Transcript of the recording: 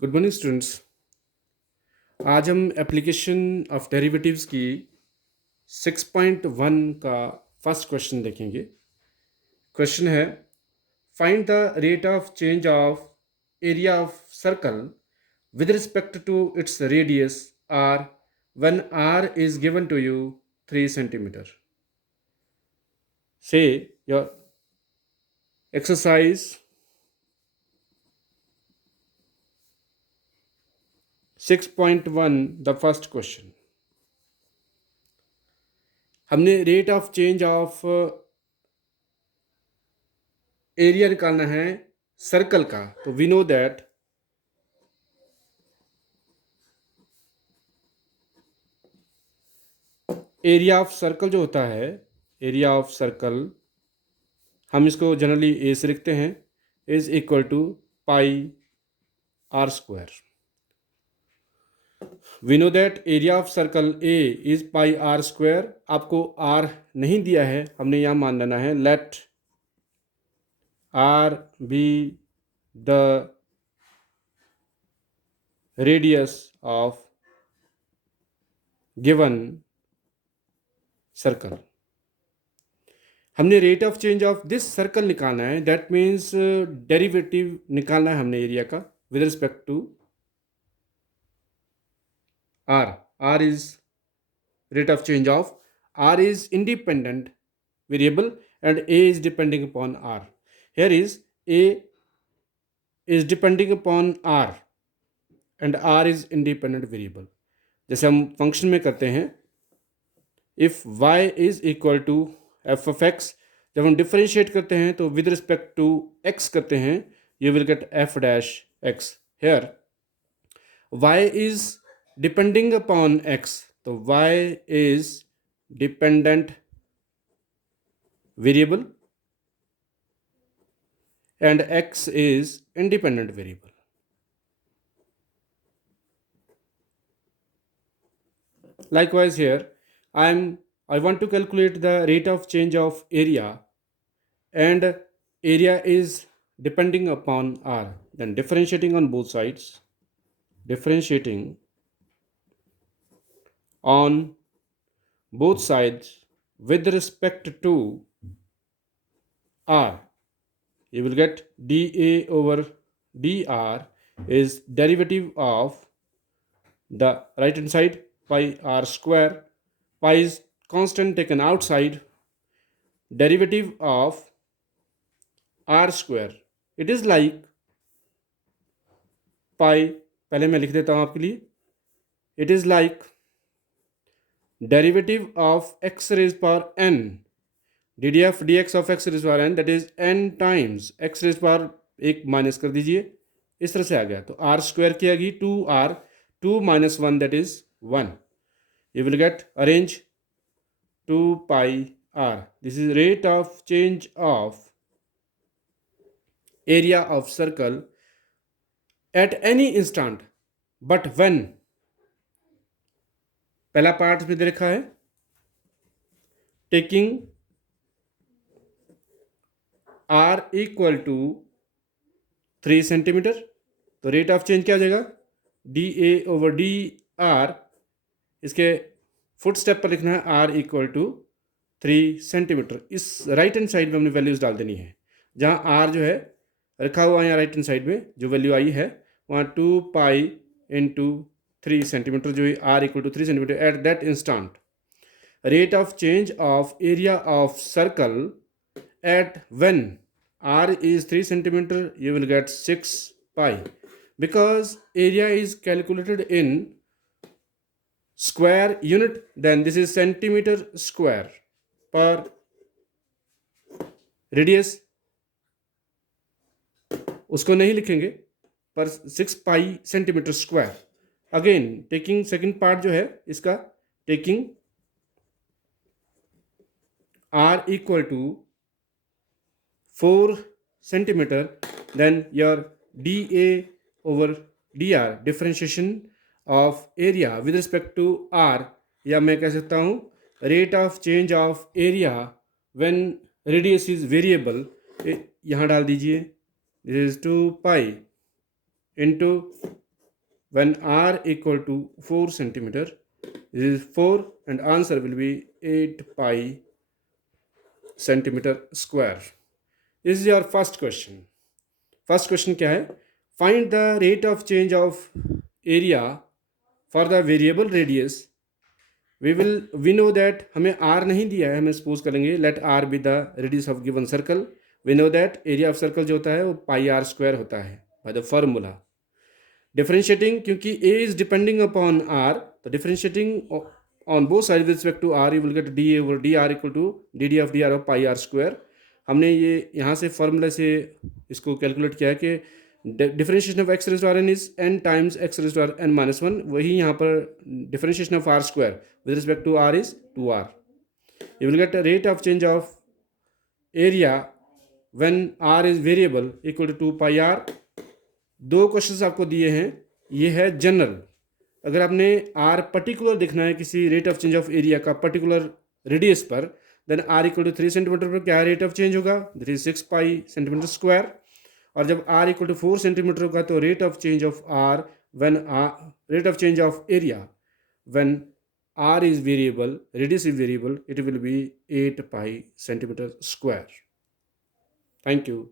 Good morning students. आज हम application of derivatives की 6.1 का फर्स्ट क्वेश्चन देखेंगे। क्वेश्चन है, find the rate of change of area of circle with respect to its radius r when r is given to you 3 centimetre. See your exercise 6.1 the first question. हमने rate of change of area निकालना है circle का, तो we know that area of circle जो होता है, area of circle हम इसको जनरली ए से लिखते हैं, is equal to pi r square. We know that area of circle A is pi r square. आपको आर नहीं दिया है, हमने यहाँ मान लेना है let r be the radius of given circle. हमने rate of change of this circle निकालना है, दैट मीन्स डेरिवेटिव निकालना है हमने एरिया का with respect to r. R is rate of change of r is independent variable and a is depending upon r. Here is a is depending upon r and r is independent variable. जैसे हम function में करते हैं, if y is equal to f of x, जब हम differentiate करते हैं तो विद रिस्पेक्ट टू x करते हैं, you will get f dash x. Here y is depending upon x, तो y is dependent variable and x is independent variable. Likewise here I want to calculate the rate of change of area and area is depending upon r, then differentiating on both sides, differentiating on both sides with respect to r, you will get dA over dr is derivative of the right hand side pi r square. Pi is constant taken outside, derivative of r square, it is like pi, पहले मैं लिख देता हूँ आपके लिए, it is like derivative of x raised power n ddf dx of x raised power n, that is n times x raised power एक minus कर दीजिए, इस तरह से आ गया, तो r स्क्वायर की आएगी 2r, 2 minus 1 that is 1. You will get arrange 2 pi r. This is rate of change of area of circle at any instant, but when, पहला पार्ट में दे रखा है taking r equal to 3 centimeter, तो rate of change क्या हो जाएगा dA over dr, इसके फुट स्टेप पर लिखना है r इक्वल टू 3 सेंटीमीटर। इस राइट हैंड साइड में हमने वैल्यूज डाल देनी है, जहाँ r जो है रखा हुआ है यहाँ राइट हैंड साइड में, जो वैल्यू आई है वहाँ 2 पाई इंटू 3 सेंटीमीटर, जो है r equal to 3 centimeter. At that instant rate of change of area of circle at when r is 3 centimeter, you will get 6 pi, because area is calculated in square unit, then this is centimeter square per radius, उसको नहीं लिखेंगे, पर 6 pi centimeter square. Again taking second part जो है इसका, taking r equal to 4 centimeter, then your dA over dr, differentiation of area with respect to r, या मैं कह सकता हूँ rate of change of area when radius is variable, यहाँ डाल दीजिए, this is 2 pi into when r equal to 4 centimeter. This is 4 and answer will be 8 pi centimeter square. This is your first question. First question क्या है? Find the rate of change of area for the variable radius. We know that हमें r नहीं दिया है, हमें suppose करेंगे let r be the radius of given circle. We know that area of circle जो होता है वो pi r square होता है by the formula. Differentiating, क्योंकि a is depending upon r, तो differentiating on both sides with respect to r, you will get dA over dr equal to dd of dr of pi r square. हमने ये यहाँ से formula से इसको calculate किया है कि differentiation of x raise to r n is n times x raise to r n minus one. वही यहाँ पर differentiation of r square with respect to r is 2r. You will get rate of change of area when r is variable equal to 2 pi r. दो questions आपको दिए हैं, ये है general. अगर आपने r पर्टिकुलर देखना है किसी rate of change of area का पर्टिकुलर रेडियस पर, then r equal to 3 centimeter पर क्या रेट ऑफ चेंज होगा? That is 6 pi centimeter square. और जब r इक्वल टू 4 सेंटीमीटर होगा तो rate of change of r when rate of change of area when r is variable, radius is variable, it will be 8 pi centimeter square. Thank you.